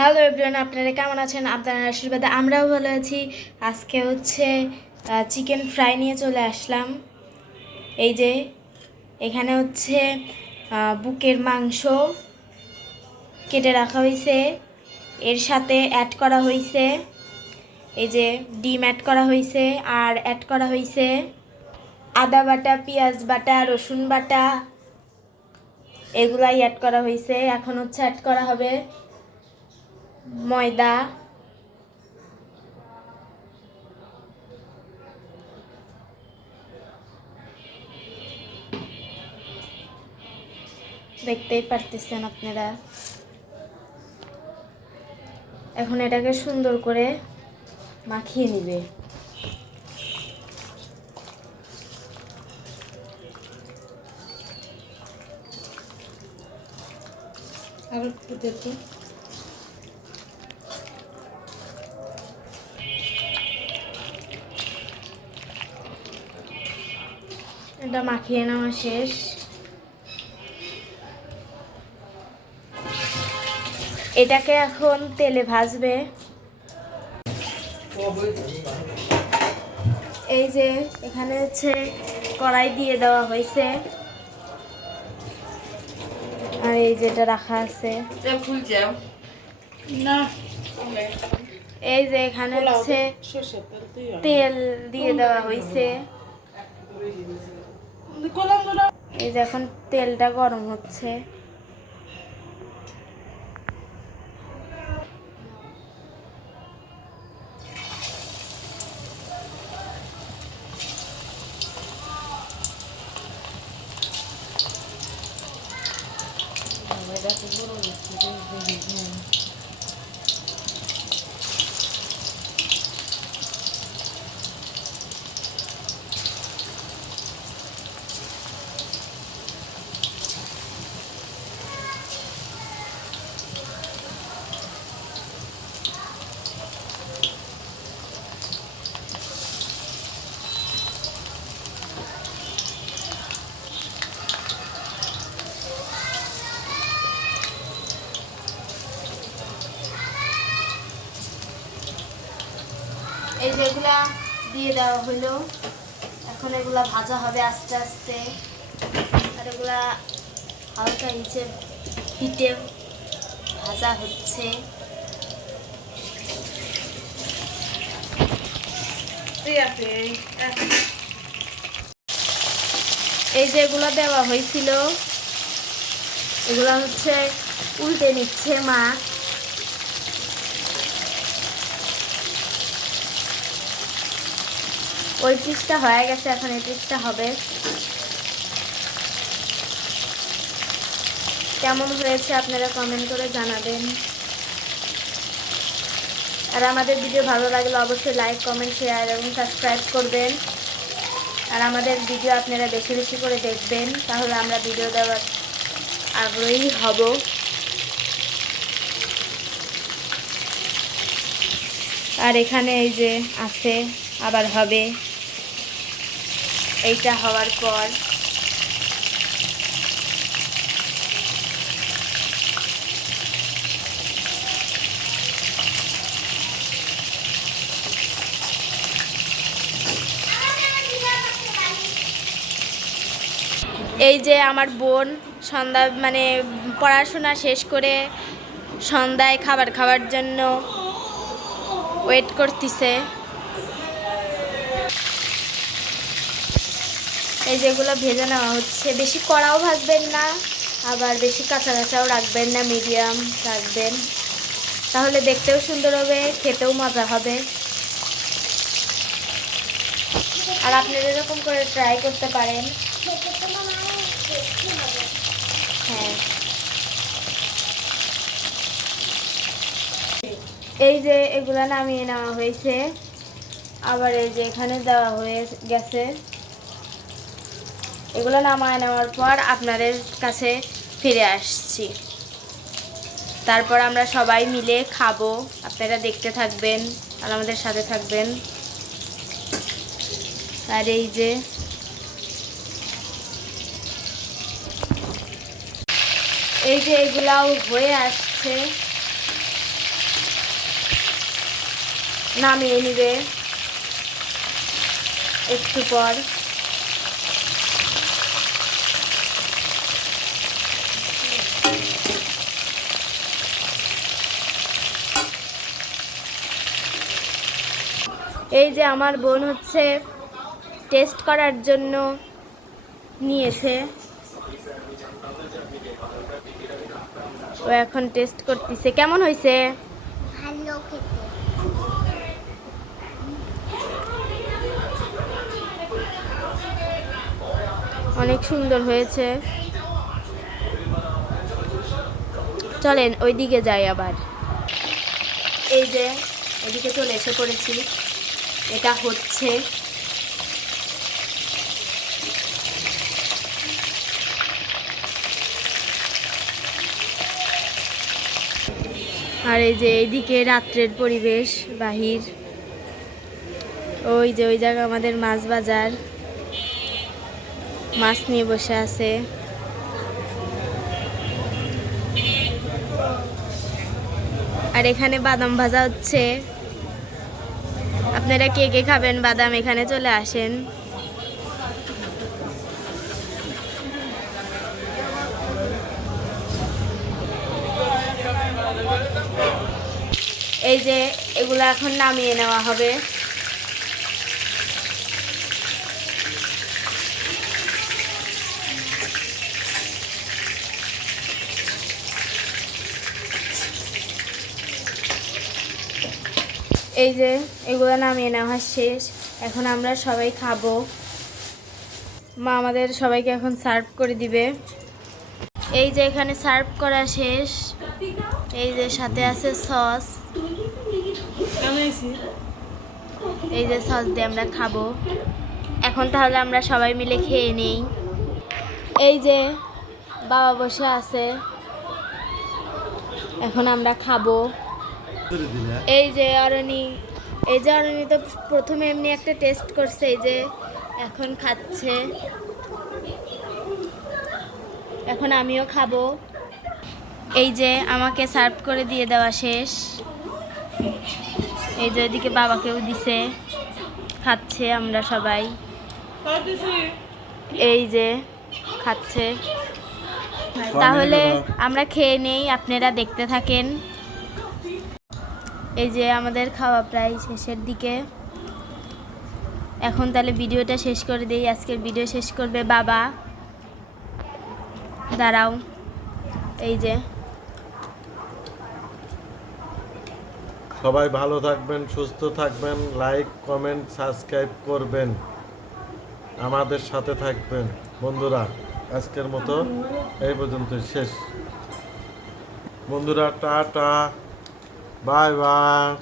Hello everyone, আপনারা কেমন আছেন? আপনার আশীর্বাদে আমরাও ভালো আছি। আজকে হচ্ছে চিকেন ফ্রাই নিয়ে চলে আসলাম। এই যে, এখানে হচ্ছে বুকের মাংস কেটে রাখা হয়েছে এর সাথে অ্যাড করা হয়েছে এই যে ডিম অ্যাড করা হয়েছে আর অ্যাড করা হয়েছে আদা বাটা, পেঁয়াজ বাটা, রসুন বাটা। এগুলাই অ্যাড করা হয়েছে এখন হচ্ছে অ্যাড করা হবে ময়দা। দেখতেই পারতেছেন আপনারা। এখন এটাকে সুন্দর করে মাখিয়ে নিবে। আবার একটু দেখো। এটা মাখিয়ে নেওয়া শেষ। এটাকে এখন তেলে ভাজবে। এই যে এখানে হচ্ছে কড়াই দিয়ে দেওয়া হয়েছে। আর এই যেটা রাখা আছে। না। এই যে এখানে হচ্ছে তেল দিয়ে দেওয়া হয়েছে। এই যে এখন তেলটা গরম হচ্ছে। এই যেগুলা দিয়ে দেওয়া হলো। এখন এগুলা ভাজা হবে আস্তে আস্তে। আর এগুলা হালকা নিচে হিটে ভাজা হচ্ছে। এই যেগুলো দেওয়া হয়েছিল এগুলো হচ্ছে উল্টে নিচ্ছে মা। ওই পিসটা হয়ে গেছে, এখন এই পিসটা হবে। কেমন হয়েছে আপনারা কমেন্ট করে জানাবেন। আর আমাদের ভিডিও ভালো লাগলে অবশ্যই লাইক কমেন্ট শেয়ার এবং সাবস্ক্রাইব করবেন। আর আমাদের ভিডিও আপনারা বেশি বেশি করে দেখবেন, তাহলে আমরা ভিডিও দেওয়ার আগ্রহী হব। আর এখানে এই যে আছে, আবার হবে। এইটা হওয়ার পর এই যে আমার বোন সন্ধ্যা মানে পড়াশোনা শেষ করে সন্ধ্যায় খাবার খাওয়ার জন্য ওয়েট করতেছে। এই যেগুলো ভেজে নেওয়া হচ্ছে। বেশি কড়াও ভাজবেন না, আবার বেশি কাঁচা কাঁচাও রাখবেন না মিডিয়াম রাখবেন। তাহলে দেখতেও সুন্দর হবে, খেতেও মজা হবে। আর আপনারা এরকম করে ট্রাই করতে পারেন। হ্যাঁ। এই যে এগুলা নামিয়ে নেওয়া হয়েছে। আবার এই যে এখানে দেওয়া হয়ে গেছে। এগুলো নামায় নেওয়ার পর আপনাদের কাছে ফিরে আসছি। তারপর আমরা সবাই মিলে খাব। আপনারা দেখতে থাকবেন আর আমাদের সাথে থাকবেন। আর এই যে এই যে এগুলাও হয়ে আসছে। নামিয়ে নিবে। একটু পর। এই যে আমার বোন হচ্ছে টেস্ট করার জন্য নিয়েছে। ও এখন টেস্ট করতেছে। কেমন হয়েছে? অনেক সুন্দর হয়েছে। চলেন ওইদিকে যাই আবার। এই যে ওইদিকে চলে এসে পড়েছি। এটা হচ্ছে আর এই যে এইদিকে রাত্রের পরিবেশ, বাহির। ওই যে ওই জায়গা আমাদের মাছ বাজার। মাছ নিয়ে বসে আছে। আর এখানে বাদাম ভাজা হচ্ছে। আপনারা কে কে খাবেন? বাদাম এখানে চলে আসেন। এই যে এগুলো এখন নামিয়ে নেওয়া হবে। এই যে, এগুলো নামিয়ে নেওয়া শেষ। এখন আমরা সবাই খাব। মা আমাদের সবাইকে এখন সার্ভ করে দিবে। এই যে এখানে সার্ভ করা শেষ। এই যে সাথে আছে সস। এই যে সস দিয়ে আমরা খাব। এখন তাহলে আমরা সবাই মিলে খেয়ে নেই। এই যে বাবা বসে আছে। এখন আমরা খাব। এই যে অরণি এই যে অরণি তো প্রথমে এমনি একটা টেস্ট করছে এই যে এখন খাচ্ছে। এখন আমিও খাব। এই যে আমাকে সার্ভ করে দিয়ে দেওয়া শেষ। এই যে ওইদিকে বাবাকেও দিছে খাচ্ছে আমরা সবাই। এই যে খাচ্ছে। তাহলে আমরা খেয়ে নেই আপনারা দেখতে থাকেন। এই যে আমাদের খাওয়া প্রায় শেষের দিকে। এখন তাহলে ভিডিওটা শেষ করে দেই। আজকের ভিডিও শেষ করবে বাবা। দাঁড়াও। এই যে। সবাই ভালো থাকবেন, সুস্থ থাকবেন লাইক কমেন্ট সাবস্ক্রাইব করবেন। আমাদের সাথে থাকবেন। বন্ধুরা, আজকের মতো এই পর্যন্ত শেষ। বন্ধুরা, টাটা। Bye bye.